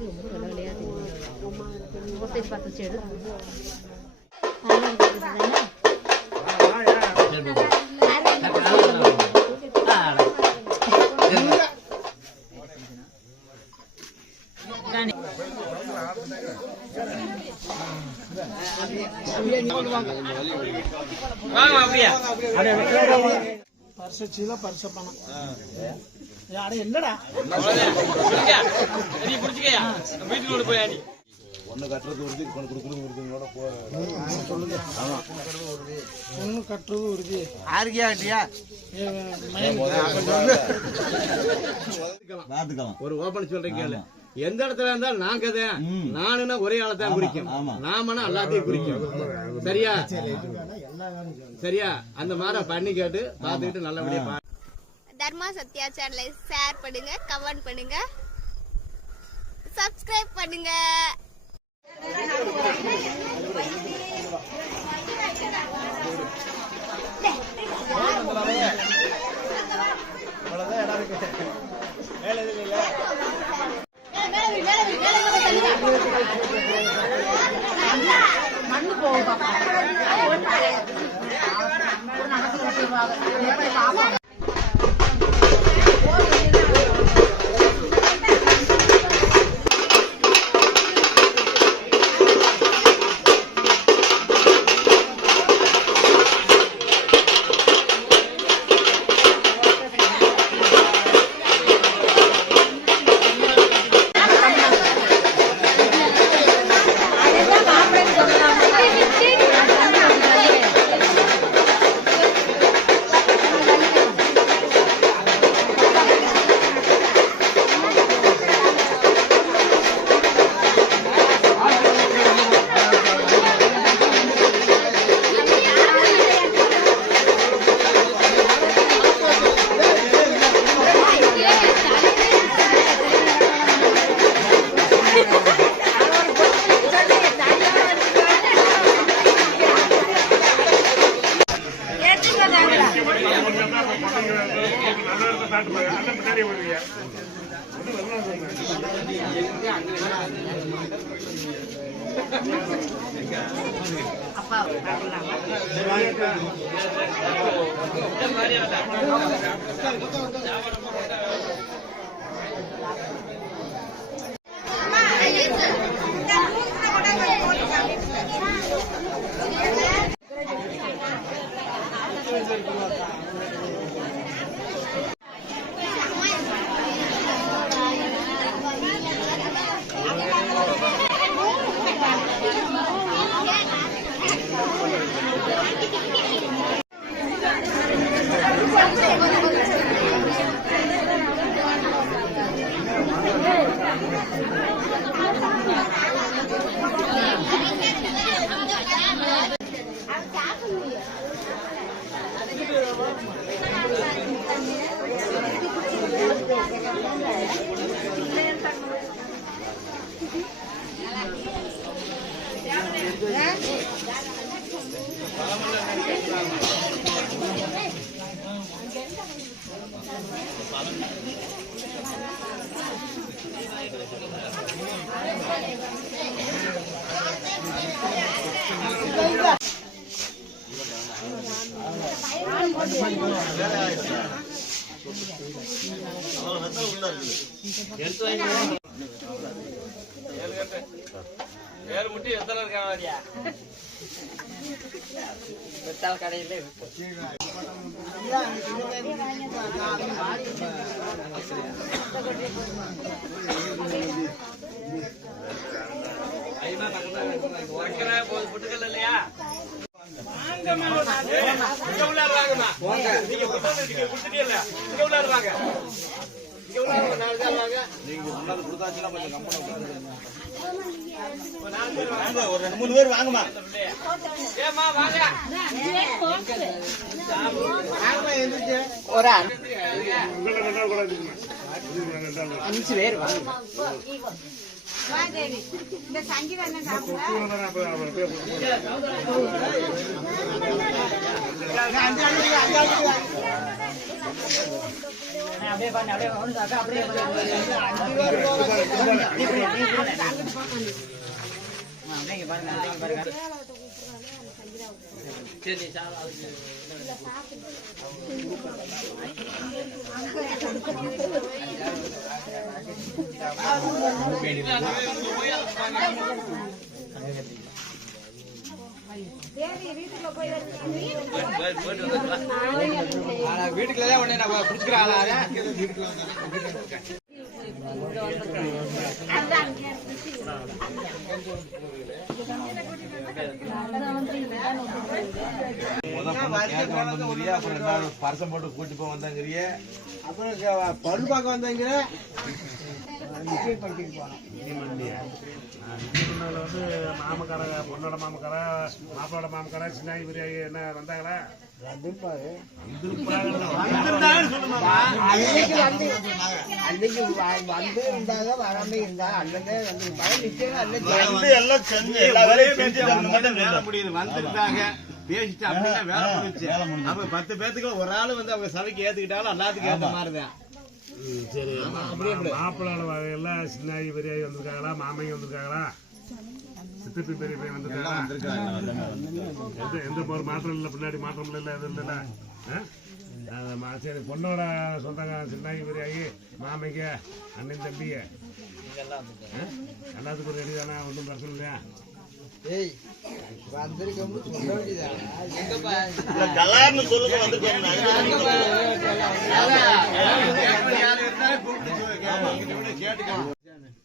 ரொம்ப விளையாடியா தெரியும் பார்த்து செடு பரிசீல பரிச பணம் என்னடா வீட்டுக்கு போய் ஒண்ணு கட்டுறது உறுதி கொடுக்கறது உறுதியோட ஒண்ணு கட்டுறது உறுதி ஆர்கியா இல்லையா ஒரு ஓபன் சொல்றீங்க எந்த இடத்துல இருந்தாலும் நான் கதை நானுன்னா ஒரே ஆளத்தான் குறிக்கும் நாமனா எல்லாத்தையும் குறிக்கும் சரியா சரியா அந்த மாதிரி பண்ணி கேட்டு பாத்துக்கிட்டு நல்லபடியா தர்மா சத்யா சேனலை ஷேர் பண்ணுங்க கமெண்ட் பண்ணுங்க சப்ஸ்கிரைப் பண்ணுங்க மண்ணு போகும் முட்டி எத்தனை இருக்காங்க கடையில் புட்டுக்கல் இல்லையா ஒரு 2-3 பேர் வாங்கம்மா. ஒரு 5 பேர் வாங்க. இந்த சங்கீதம் என்ன அப்படியே பண்ண அப்படியே வீட்டுக்குள்ள உடனே நான் பிடிச்சிக்கிறேன் ஆளா பர்சம் போட்டு கூட்டி போய் வந்தாங்கிறிய அப்புறம் பல் பார்க்க வந்தாங்க வந்து மாமக்கார பொண்ணோட மாமக்கார மாப்பிளோட மாமக்கார சின்ன பிரியாணி என்ன வந்தாங்களா வந்துருந்தாங்க பேசிட்டு அப்படின்னா வேலை முடிச்சு அப்ப 10 பேத்துக்கு ஒரு ஆளு வந்து அவங்க சபைக்கு ஏத்துக்கிட்டாலும் எல்லாத்துக்கும் ஏத்த மாதிரிதான். சரி மாப்பிளோட வகையில சின்ன பிரியாணி வந்திருக்காங்களா மாமையும் வந்திருக்காங்களா சித்தப்பி பெரிய பையன் வந்திருக்காங்களா எந்த ஒரு மாற்றம் இல்லை பின்னாடி மாற்றம் இல்லை எதுவும் இல்லை சரி பொண்ணோட சொந்தங்க சின்ன பெரியாகி மாமைங்க அண்ணன் தம்பிங்க எல்லாத்துக்கும் ரெடி தானே ஒன்றும் பிரச்சனை இல்லையா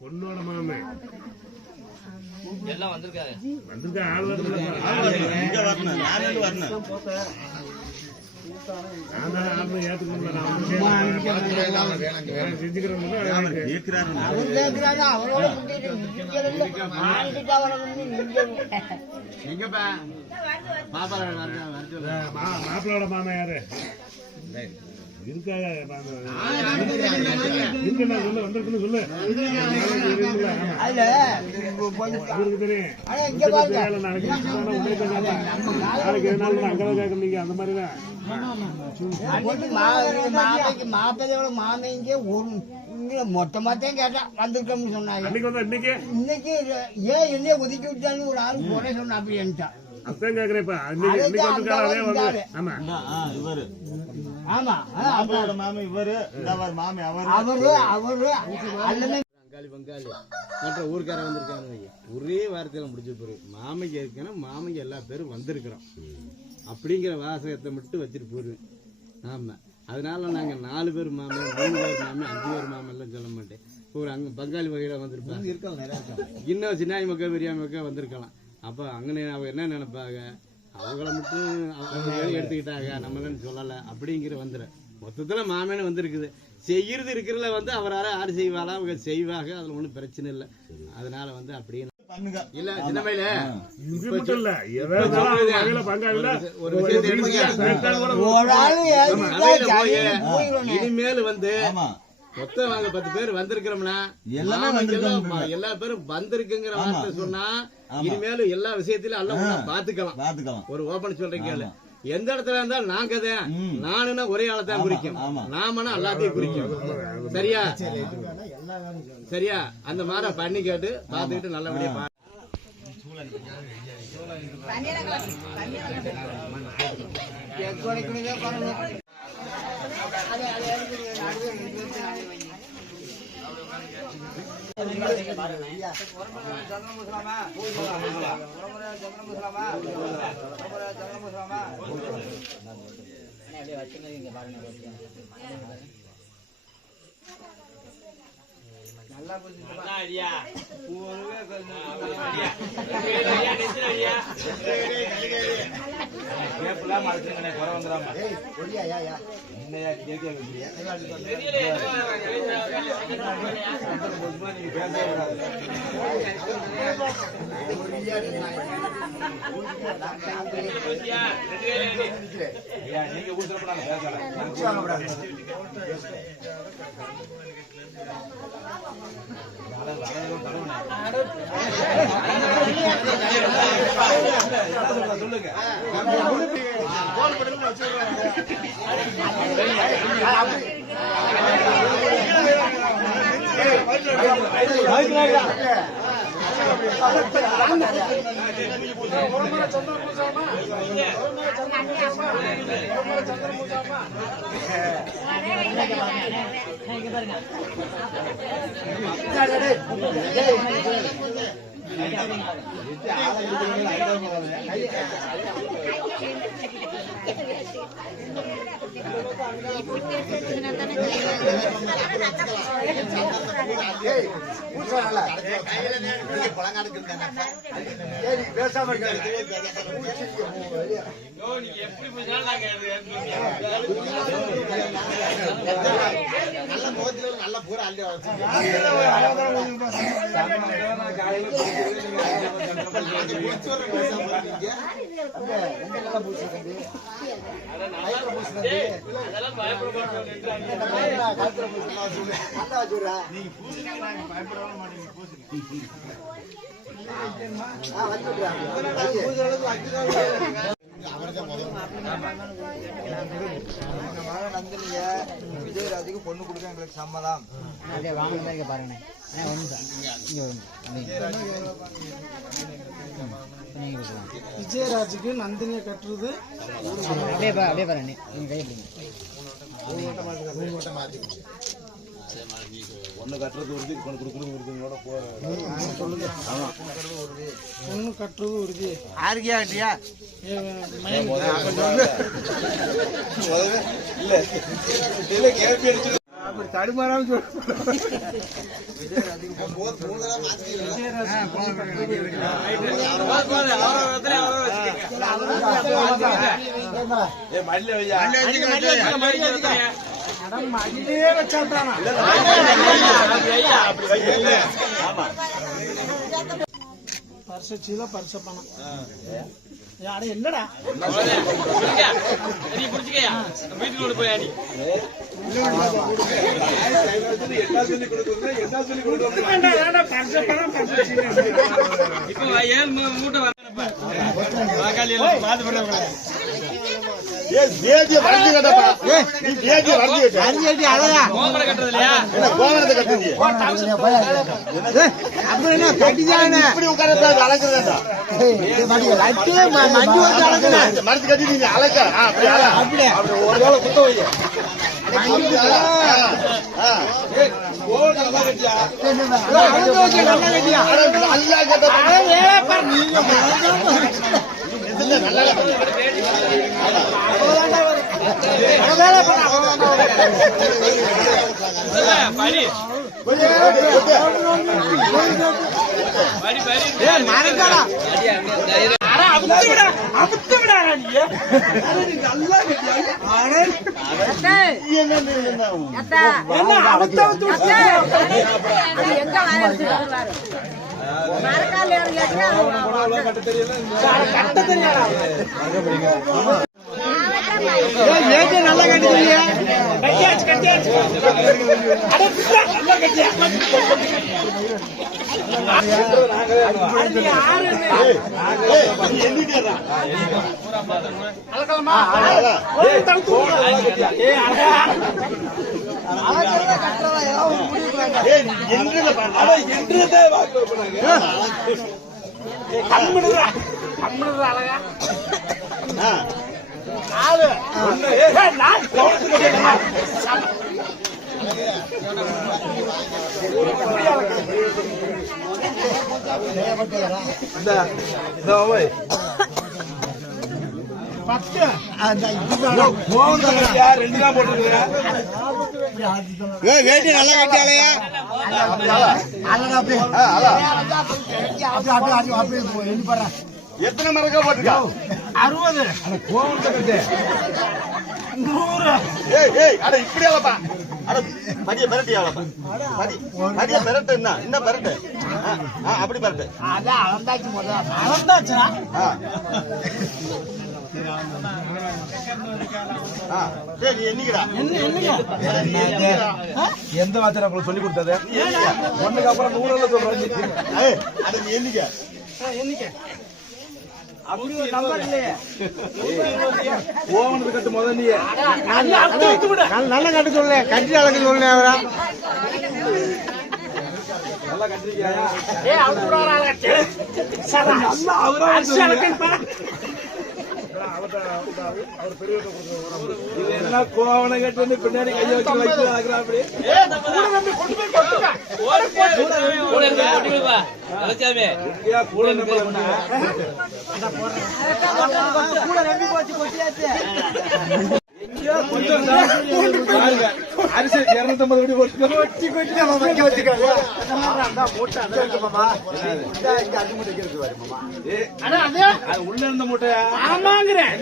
பொண்ணோட மாமே எல்லாம் வந்திருக்காரு வந்திருக்கா ஆள் மாப்பிளோட மாமா யாரு இருக்காங்க வந்திருக்குன்னு சொல்லு நாளைக்கு அந்த மாதிரிதான் மாப்பிள்ளையோட மாமைங்க ஒரு மொத்தமாத்தான் கேட்டா வந்திருக்கோம்னு சொன்னாங்க. இன்னைக்கு ஏன் என்னைய ஒதுக்கி விட்டான்னு ஒரு ஆள் போட சொன்ன அப்படின்ட்டா. அதான் கேக்குறேப்பா ஆமா அவரோட மாமி இவரு மாமி அவரு எல்லாமே பங்காளி மற்ற ஊருக்கார வந்திருக்காங்க. ஒரே வாரத்தையில முடிஞ்ச பிறகு மாமைக்கு இருக்கணும் மாமைக்கு எல்லா பேரும் வந்திருக்கிறோம் அப்படிங்கிற வாசகத்தை மட்டும் வச்சுட்டு போயிருவேன். ஆமா அதனால நாங்க 4 பேர் மாமே 3 பேர் மாமே 5 பேர் மாமே எல்லாம் சொல்ல மாட்டேன். ஒரு அங்க பங்காளி வகையில வந்திருப்பாங்க. இன்னும் சின்னாய் மக்கள் பெரியாம மக்கள் வந்திருக்கலாம். அப்ப அங்கே அவங்க என்ன நினைப்பாங்க அவங்கள மட்டும் எடுத்துக்கிட்டாங்க நம்மளன்னு சொல்லலை அப்படிங்கிற வந்துட மொத்தத்தில் மாமேன்னு வந்திருக்குது. செய்யறது இருக்கிறதுல வந்து அவரால் யாரு செய்வாளா அவங்க செய்வாங்க. அதுல ஒன்றும் பிரச்சனை இல்லை. அதனால வந்து அப்படின்னு இல்ல சின்னமையில இனிமேல் வந்து மொத்தம் வாங்க 10 பேர் வந்திருக்கிறோம்னா எல்லா பேரும் வந்திருக்குங்கிற வார்த்தை சொன்னா இனிமேலும் எல்லா விஷயத்திலும் எல்லாம் பாத்துக்கலாம். ஒரு ஓபன் சொல்றீங்க எந்த இடத்துல இருந்தாலும் நாங்க தான் நானுன்னா ஒரே ஆளத்தான் குறிக்கும் நாமனா எல்லாத்தையும் குறிக்கும். சரியா அந்த மாதிரி பண்ணி கேட்டு பாத்துக்கிட்டு நல்லபடியா நீங்க சொல்லுங்க விஜயராஜுக்கு பொண்ணு கொடுக்க எங்களுக்கு சம்மதம். பாருங்க விஜயராஜுக்கு நந்தினியை கட்டுறது அப்படியே பாருங்க நீங்க கை ஒண்ணு கட்டுறது உறுதி, கொண்டு கொடுக்குறது உறுதிங்களோட சொல்லுங்க. பொண்ணு கட்டுறது உறுதி. ஆர்கியா கட்டியா அப்படி தடுமாறாம பரிசச்சில பரிச பணம் என்னடா நீ புடிச்சுக்கயா வீட்டுக்கு கொண்டு போய் இப்ப ஏன் மூட்டை வரப்ப மரத்து கட்டி அழக ஒரு குத்த வைக்க நல்லா கட்டுறீங்க வேட்டி நல்லா கட்டியாலையா எத்தனை மரக்கா போட்டுக்கா 60 100 அட இப்படி ஆளப்பா அட படிய மிரட்டி ஆளப்பா படிய மிரட்டு என்ன மிரட்டு அப்படி மிரட்டு அதான் அளந்தாச்சு முதல்ல அளந்தாச்சா சரி என்னைக்குடா எந்த வார்த்தை உங்களுக்கு சொல்லி கொடுத்தது ஒண்ணுக்கு அப்புறம் 100 சொல்றேன் அது நீ என்னைக்கு அப்படி ஒரு நம்பர் இல்லையே ஓவனுக்கு கட்டு முதல்ல நீ நல்ல கட்டு சொல்ல கட்டி அழகு சொல்ல அவரா நல்லா கட்டிருக்கியா? இது என்ன கோவனை கட்டு பின்னாடி கையை வச்சு வைக்கிறாங்க அப்படி. அரிசி 250 கொட்டி உள்ள இருந்த மூட்டையா? ஆமாங்கிறேன்.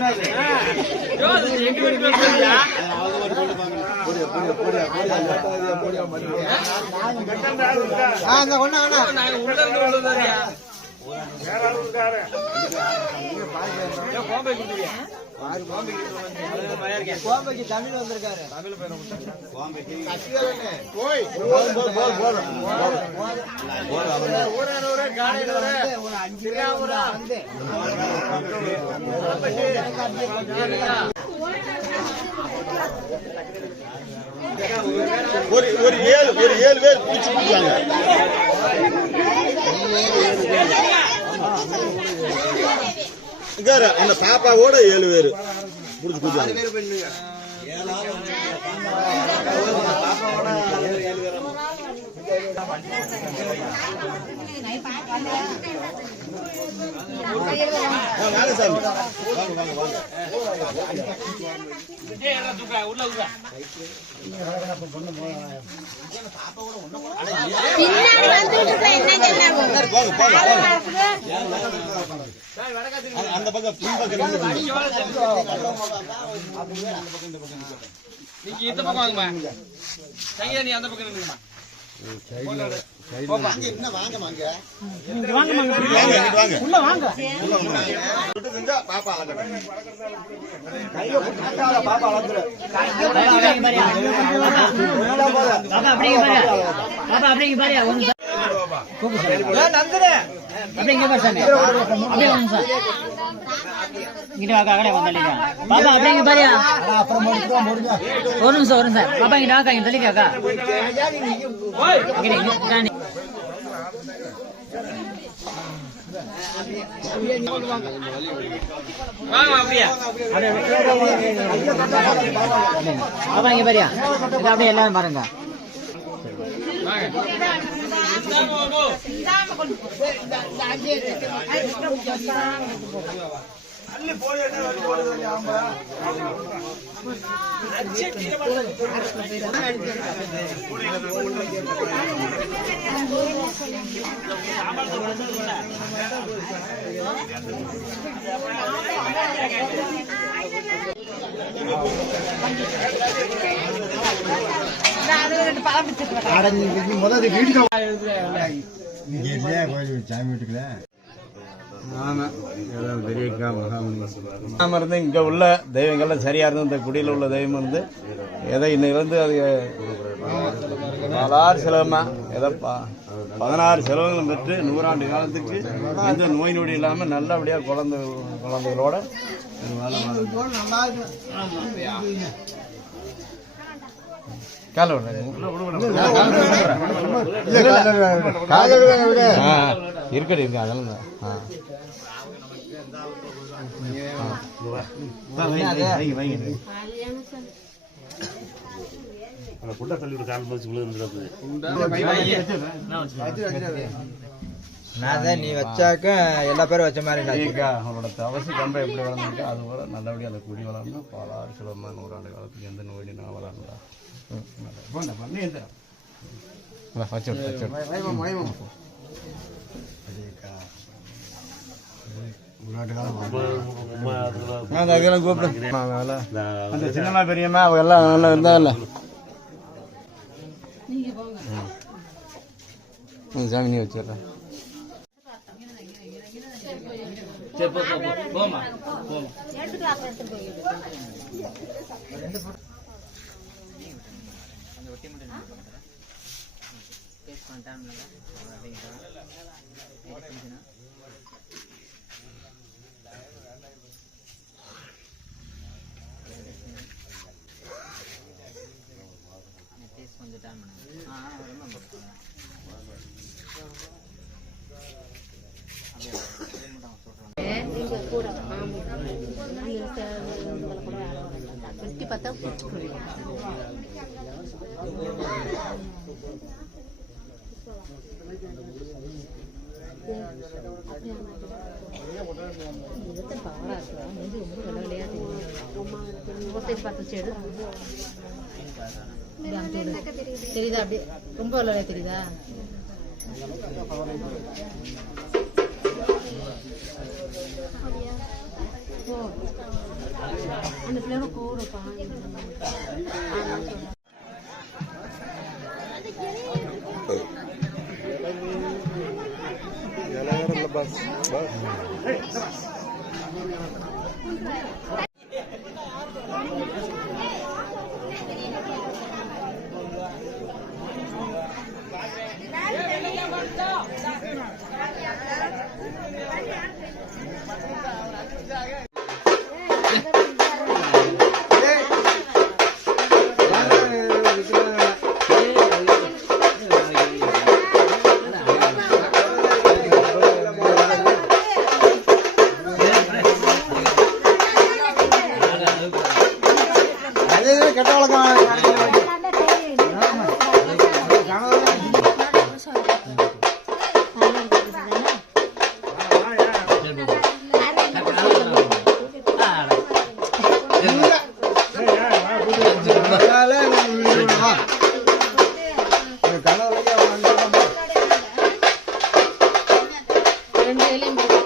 தமிழ் வந்திருக்காரு. ஒரு 7 பேர் பிடிச்சு கொடுத்தாங்க. அந்த பாப்பாவோட 7 பேர் புடிச்சு கொடுத்தாங்க. அந்த பக்கம் நீங்க இந்த பக்கம் வாங்கம்மா. சங்கீதா நீ அந்த பக்கம் நின்னுமா. பாப்பா இங்கிட்ட வாக்கா கடை வந்தலிக்கா பாப்பா அப்படிங்க பாரியா ஒரு நிமிஷம் சார் பாப்பா இங்கிட்ட வாக்கா இங்க தள்ளிக்காக்கா பாப்பா இங்க பாரியா இது அப்படியே எல்லாரும் பாருங்க இங்க உள்ள தெய்வங்கள்லாம் சரியா இருந்து இந்த குடியில் உள்ள தெய்வம் இருந்து எதை இன்னிலிருந்து அது 16 செலவுமா ஏதோ 16 செலவுகளும் பெற்று 100 ஆண்டு காலத்துக்கு எந்த நோய் நொடி இல்லாம நல்லபடியா குழந்தைகளோட இருக்கடி இருக்கு அதெல்லாம் புண்டை தள்ளி விட கால் மதிச்சு விழுந்துருக்குது. நீ வச்சாக்க எல்லா பேரும் வச்ச மாதிரி அவனோட தவசி கம்பை எப்படி வளர்ந்துருக்கு அது போல நல்லபடியாக அந்த குடி வளரணும். 16 சிலமா 100 ஆண்டு காலத்துக்கு எந்த நோய் நான் வளரணும்டா. சின்னமா பெரியம்மா அவங்க எல்லாம் நல்லா இருந்தாங்கல்ல சாமி நீ வச்சிடறேன். பார்த்தா புரியும். தெரியுதா? அப்படியே ரொம்ப விளையாட தெரியுதா? அந்த பிள்ளையோட கூடப்பா கெட்ட வழக்கம் ரெண்டு வேலையும்